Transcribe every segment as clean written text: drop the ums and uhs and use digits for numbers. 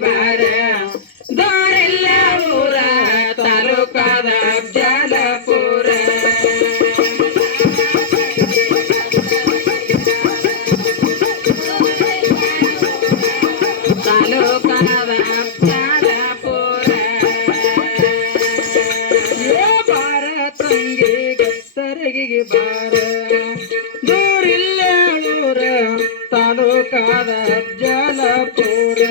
ಬಾರ ದಾರೆಲ್ಲ ಊರ ತಾಲೂಕಾದ ಅಫಜಲಪುರ ತಾಲೂಕಾದ ಅಫಜಲಪುರ ಬಾರ ತಂಗಿ ಗತ್ತರಗಿಗೆ ಬಾರ ದೂರಿಲ್ಲ ಊರ ತಾಲೂಕಾದ ಅಫಜಲಪುರ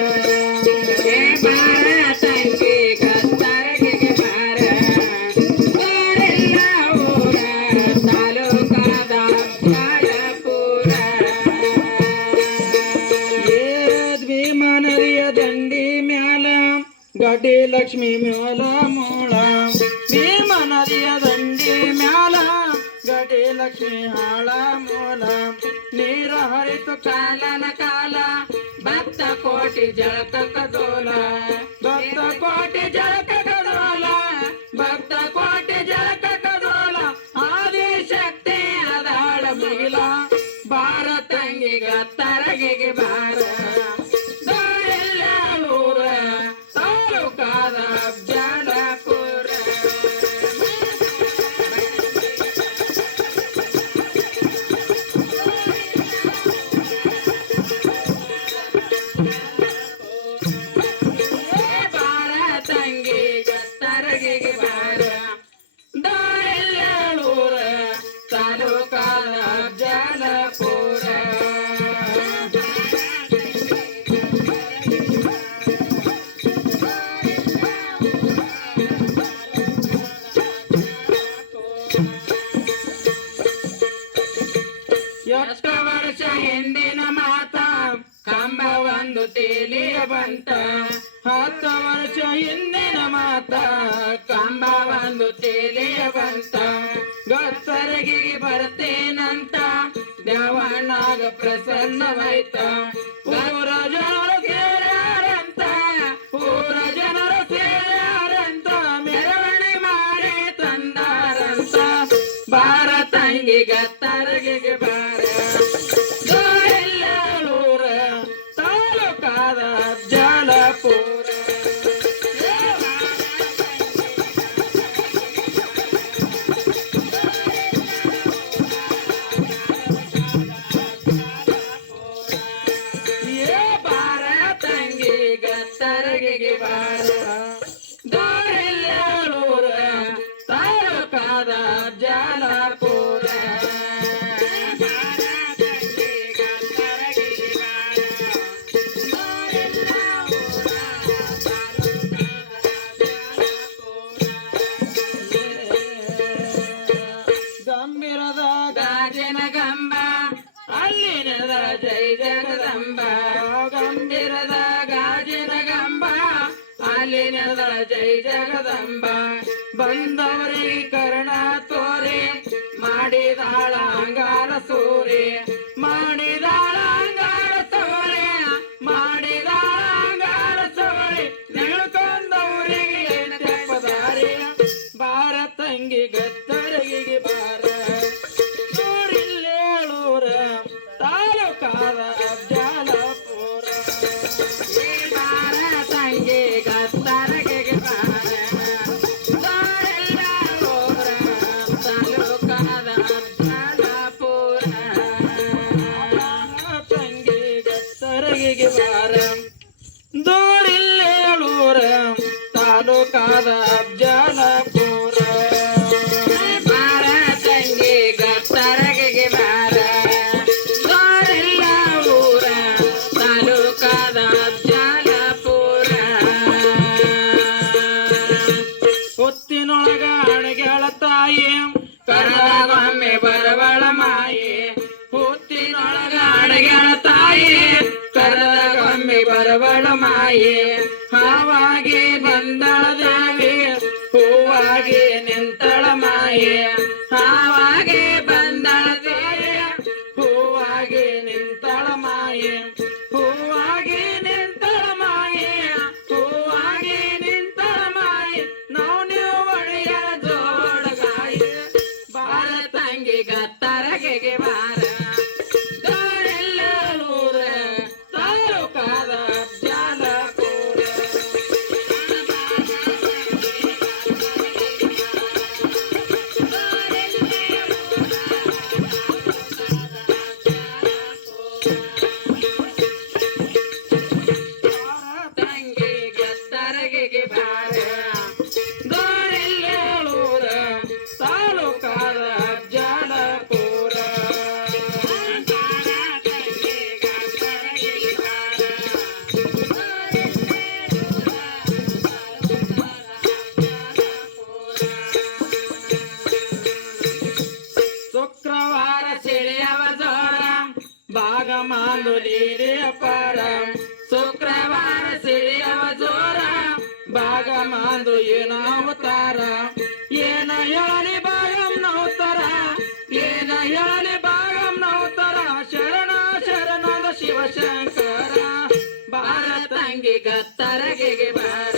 ಗಡಿ ಲಕ್ಷ್ಮಿ ಮ್ಯಾಲ ಮೂಳ ಭೀಮ ನದಿಯ ದಂಡಿ ಮ್ಯಾಲ ಗಡಿ ಲಕ್ಷ್ಮಿ ಹಾಳ ಮೂಲ ನೀರ ಹರಿತು ಕಾಲನ ಕಾಲ ಭಕ್ತ ಕೋಟಿ ಜಳಕ ಕದೋಲ ಭಕ್ತ ಕೋಟಿ ಜಳಕ ಕದೋಲ ಭಕ್ತ ಕೋಟಿ ಜಳಕ ಕದೋಲ ಆದಿಶಕ್ತಿ ಅದಾಳ ಮಹಿಳ ಬಾರ ತಂಗಿಗ ತರಗಿಗೆ ಬಾರ ಎಷ್ಟು ವರ್ಷ ಹಿಂದಿನ ಮಾತ ಕಂಬ ಒಂದು ತೇಲಿಯ ಬಂತ 10 ವರ್ಷ ಹಿಂದಿನ ಮಾತ ಕಂಬ ಒಂದು ತೇಲಿಯ ಬಂತ ಗತ್ತರಗಿ ಬರ್ತೇನಂತ ದೇವಣ್ಣಾಗ ಪ್ರಸನ್ನವಾಯ್ತ ಊರ ಜನರು ಸೇರ್ಯಾರಂತ ಊರ ಜನರು ಸೇರ್ಯಾರಂತ ಮೆರವಣೆ ಮಾಡಿ ತಂದಾರಂತ ಬಾರ ತಂಗಿ ಗತ್ತರಗಿಗೆ ಬಾರ ತಾಲೂಕಾದ ಅಫಜಲಪುರ ಬಾರ ತಂಗಿ ಗತ್ತರಗಿಗೆ ಬಾರ ದಾರೆಲ್ಲೂರ ತಾಲೂಕಾದ ಅಫಜಲಪುರ ಗಂಭೀರದ ಗಾಜಿನ ಗಂಬ ಅಲ್ಲಿ ನೆದ ಜೈ ಜಗದಂಬ ಗಂಭೀರದ ಗಾಜಿನ ಗಂಬ ಅಲ್ಲಿ ನೆದ ಜೈ ಜಗದಂಬ ಬಂದವರಿಗೆ ಕರ್ಣ ತೋರೆ ಮಾಡಿದಾಳ ಅಂಗಾರ ಸೂರೆ ಮಾಡಿದಾಳ ಅಂಗಾರ ಸೋರೆ ಮಾಡಿದಾಳ ಅಂಗಾರ ಸೋರೆ ನೆಳ್ಕೊಂಡವರಿಗೆ ತೆಪ್ಪದಾರೆ ಬಾರ ತಂಗಿ ಗತ್ತರಗಿಗೆ ಬಾರ ತಾಲೂಕಾದ ಅಫಜಲಪುರ ಬಾರ ತಂಗಿ ಗತ್ತರಗಿಗೆ ಬಾರ ತಾಲೂಕಾದ ಅಫಜಲಪುರ ಹುತ್ತಿನೊಳಗ ಅಣಗ್ಯಾಳ ತಾಯಿ ಕರಗೊಮ್ಮೆ ಬರವಳ ಮಾಯೆ ಹುತ್ತಿನೊಳಗ ಅಣಗ್ಯಾಳ ತಾಯಿ ಕರಗೊಮ್ಮೆ ಬರವಳ ಮಾಯೆ ಹಾವಾಗಿ ಬಂದಳ ದೇವಿ ಹೂವಾಗಿ ನಿಂತಳ ಮಾಯೆ ಹಾವಾಗಿ ಬಂದಳ ದೇವಿ ಹೂವಾಗಿ ನಿಂತಳ ಮಾಯೆ ಹೂವಾಗಿ ನಿಂತಳ ಮಾಯೆ ಹೂವಾಗಿ ನಿಂತಳ ಮಾಯೆ ನಾವು ನೀವು ಒಡೆಯ ಜೋಡಗಾಯಿ ಬಾರ ತಂಗಿ ಗತ್ತರಗೆಗೆ ಬಾರ ದಾರೆಲ್ಲೂರ ತಾಲೂಕಾದ ಜಾಲಪುರ ತಂಗಿ ಗತ್ತರಗೆಗೆ ಬಾರ ದಾರೆಲ್ಲೂರ ತಾಲೂಕಾದ ಜಾಲಪುರ ಶುಕ್ರವಾರ ಸೆಳೆಯವ ಜೋರ ಭಾಗ ಮಾಂದುಲೀರೆ ಪರ ಶುಕ್ರವಾರ ಸೆಳೆಯವ ಜೋರ ಭಾಗ ಮಾಂದು ಏನ ಅವತಾರ ಏನ ಹೇಳಲಿ ಭಾಗಂ ನೌತರ ಏನ ಹೇಳಲಿ ಭಾಗಂ ನೌತರ ಶರಣ ಶರಣದ ಶಿವಶಂಕರ ಬಾರ ತಂಗಿ ಗತ್ತರಗೆಗೆ ಬಾರ